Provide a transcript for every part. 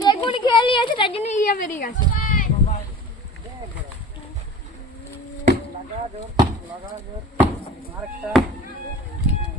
বেগুন খেয়ে নিয়েছে তার জন্য ইয়ে বেরিয়ে গেছে ওইদিকে যাবে মাছ আরেকটা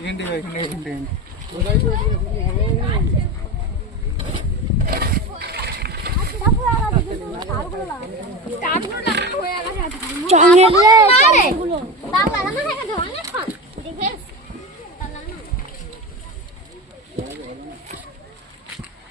এখানটাই এখানে এখানটাই চলে